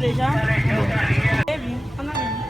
déjà? Bon. Eh bien, on arrive.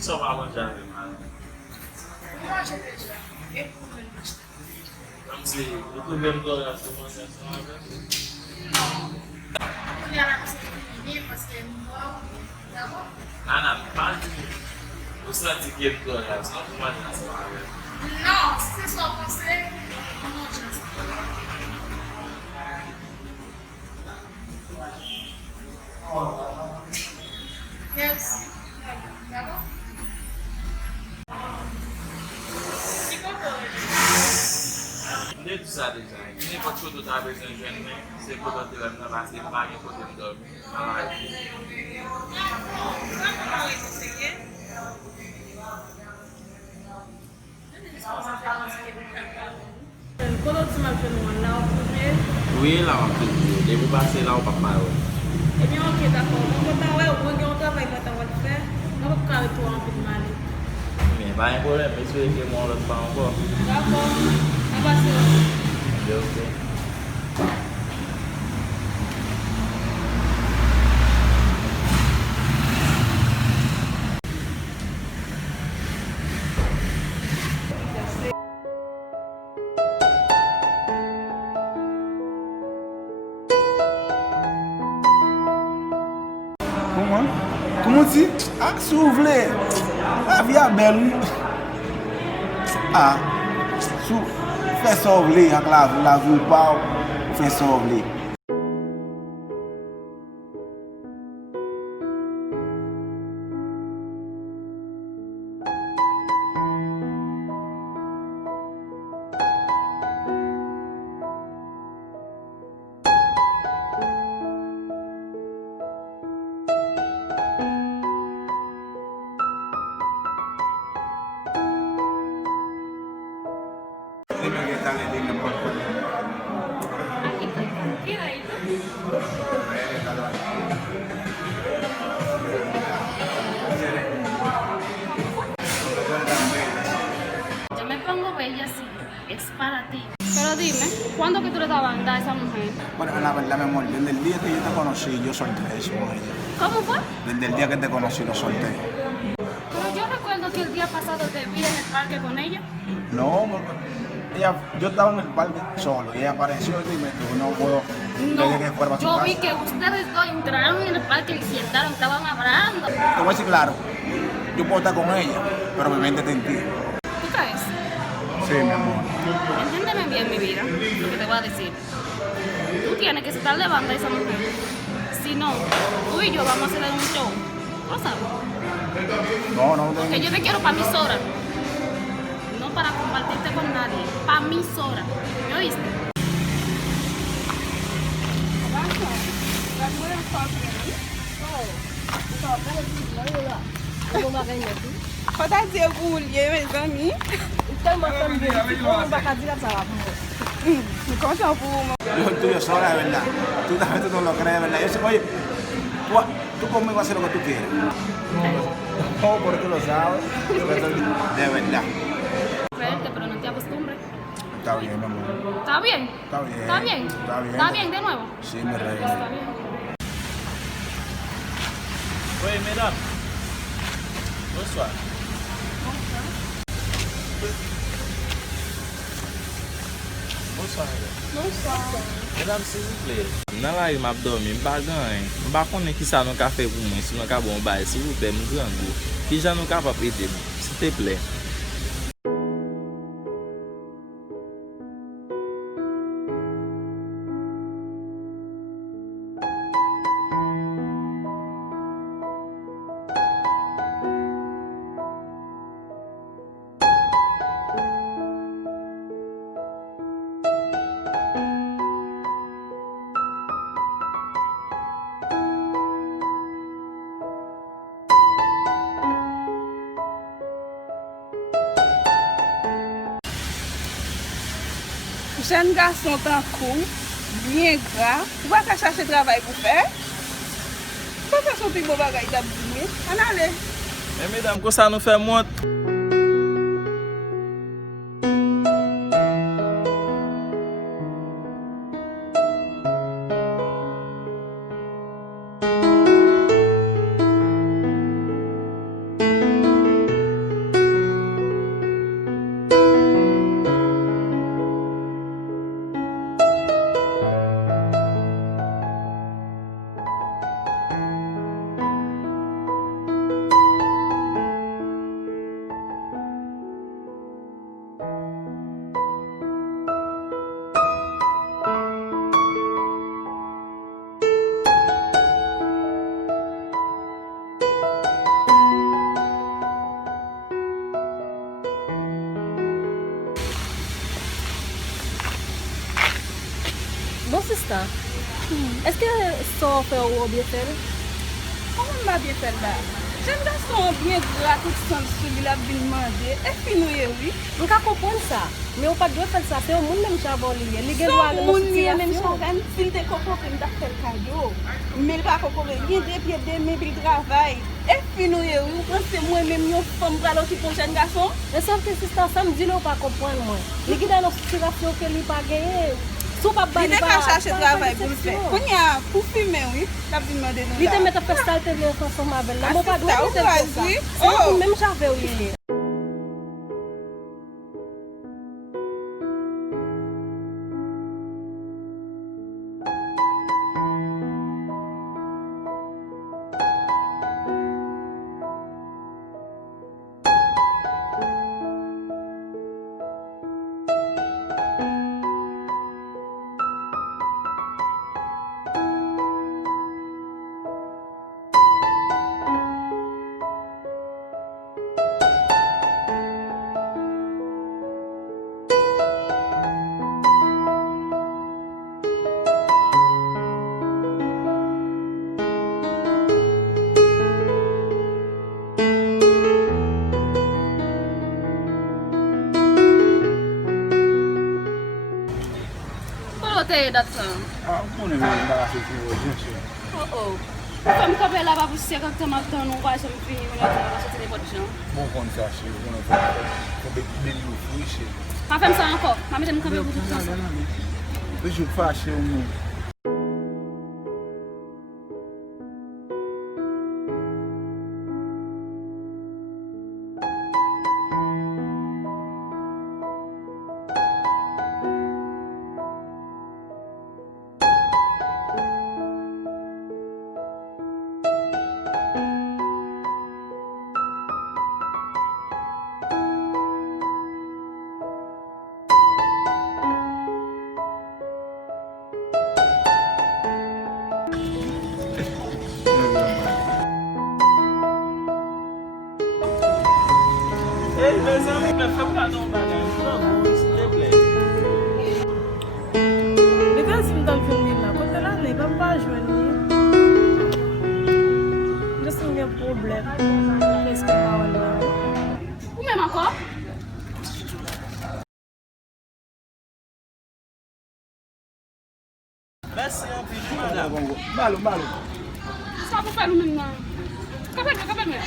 Só vai alongar, mano. Vamos ver. O primeiro lugar, a sua Ana, parte. Você vai ter que ir para o lugar, só uma chance. Não, se só você, não chance. Yes. Tá bom? Nem tu sabe já. Nem pode tudo dar vez em gente, você pode ter na base de paga e pode dormir. Quando tu m'as fait nous là, au premier, Oui, là, on peut dire. Deve passer là au papa. eh bien, ok, d'accord. Donc, quand ouais, au moins, on travaille pas tant de faire. On va pas toi un peu de mal. Mais pas un problème, mais celui qui est mort, le pas encore. D'accord. On va se. Ok. Comment dit? Ah, si vous voulez, la vie est belle. Ah, si vous faites ça, vous voulez, avec la vie ou pas, vous faites ça, vous voulez. Dime qué tal, dime por favor. Yo me pongo bella así, es para ti. Pero dime, ¿cuándo que tú le dabas a esa mujer? Bueno, la verdad, mi amor, desde el día que yo te conocí, yo solté eso con ella. ¿Cómo fue? Desde el día que te conocí, lo solté. Pero yo recuerdo que el día pasado te vi en el parque con ella. No, yo estaba en el parque solo y ella apareció y me dijo, no puedo. No, que fuera a su yo casa. vi que ustedes dos entraron en el parque y se sentaron, estaban hablando. Te voy a decir claro, yo puedo estar con ella, pero mi mente está en ti. ¿Tú crees? Sí, mi amor. Entiéndeme bien, mi vida, lo que te voy a decir. Tú tienes que estar de banda a esa mujer. Si no, tú y yo vamos a hacer un show. ¿Lo sabes? No, no, Que yo te quiero para mí sola. No para compartirte con nadie. Para mí sola. ¿Me oíste? Quand t'as dit vous vouliez, mes amis. Tellement bien. On va pas dire ça va pour content pour moi. yo soy tuyo sola, de verdad. Tú también tú no lo crees, de verdad. Yo sé, oye, tú conmigo haces lo que tú quieres. No, porque tú lo sabes. De verdad. Creerte, pero no te acostumbres. Está bien, mi amor. ¿Está bien? Está bien. ¿Está bien? Está bien. ¿Está bien de nuevo? Sí, mi rey. Está bien. Oui, mesdames. Bonsoir. Bonsoir. Mesdames, s'il vous plaît. Nan la ri map dormi, mba gan. Mba konnen ki sa nou ka fe pou mwen, si nou ka bon bay, s'il vous plaît, m'gran go. Ki jan nou ka pa ede, s'il te plaît. Jeune garçon tan cool, bien gras. Tu vas qu'à chercher travail pour faire. Pas faire son petit beau bagage d'abîmer. On allez. Mais mesdames, ko sa nou fè mont? Bon, sister, est-ce que ça fait ou bien fait? Comment m'a bien fait là? Jeune garçon bien gras, tout sans celui là vient demander. Est-ce que nous oui? Je comprends ça. Mais on pas doit faire ça, c'est au monde même chavon lié. Les gars Son doivent moun liye même chagan, s'il te comprend que nous fait le cadeau. Mais pas comprendre, il y a des pieds de mes puis travail. Est-ce que nous oui? Vous pensez moi même une femme pour l'autre pour jeune garçon? Mais sauf que sister, ça me dit là pas comprendre moi. Les gars dans une situation que lui pas gagné. Sou pas Il est qu'à chercher travail pour le faire. Quand il y a pour fumer, oui, la vie m'a donné. Il te met à faire ça, te met ensemble avec là. Moi pas doit Oh, faire ça. vas-y. C'est Oh. même j'avais oublié. Te dat sa. Ah, moun e mwen embarase ki yo, jenche. Oh. Fèm kapè la pa pou si kak te mak tan nou kwa se mi fini mwen ati la sote de pot jan. Moun kon sa che, moun an kon beli yo fwi che. Pa fèm sa anko. Ma mè te mou kapè pou tout sa. Bejou fache ou moun. Hey, mes amis, me fè pa nou bagay. M'gran go, s'il te plaît. Mais quand si m'dam jouni là, quand là, il va pas jouni. Je suis un problème. Qu'est-ce que va on là? Ou mèm anko? Merci an pi, madame. Malo. Sa pou fè nou mèm nan. Kapè mè.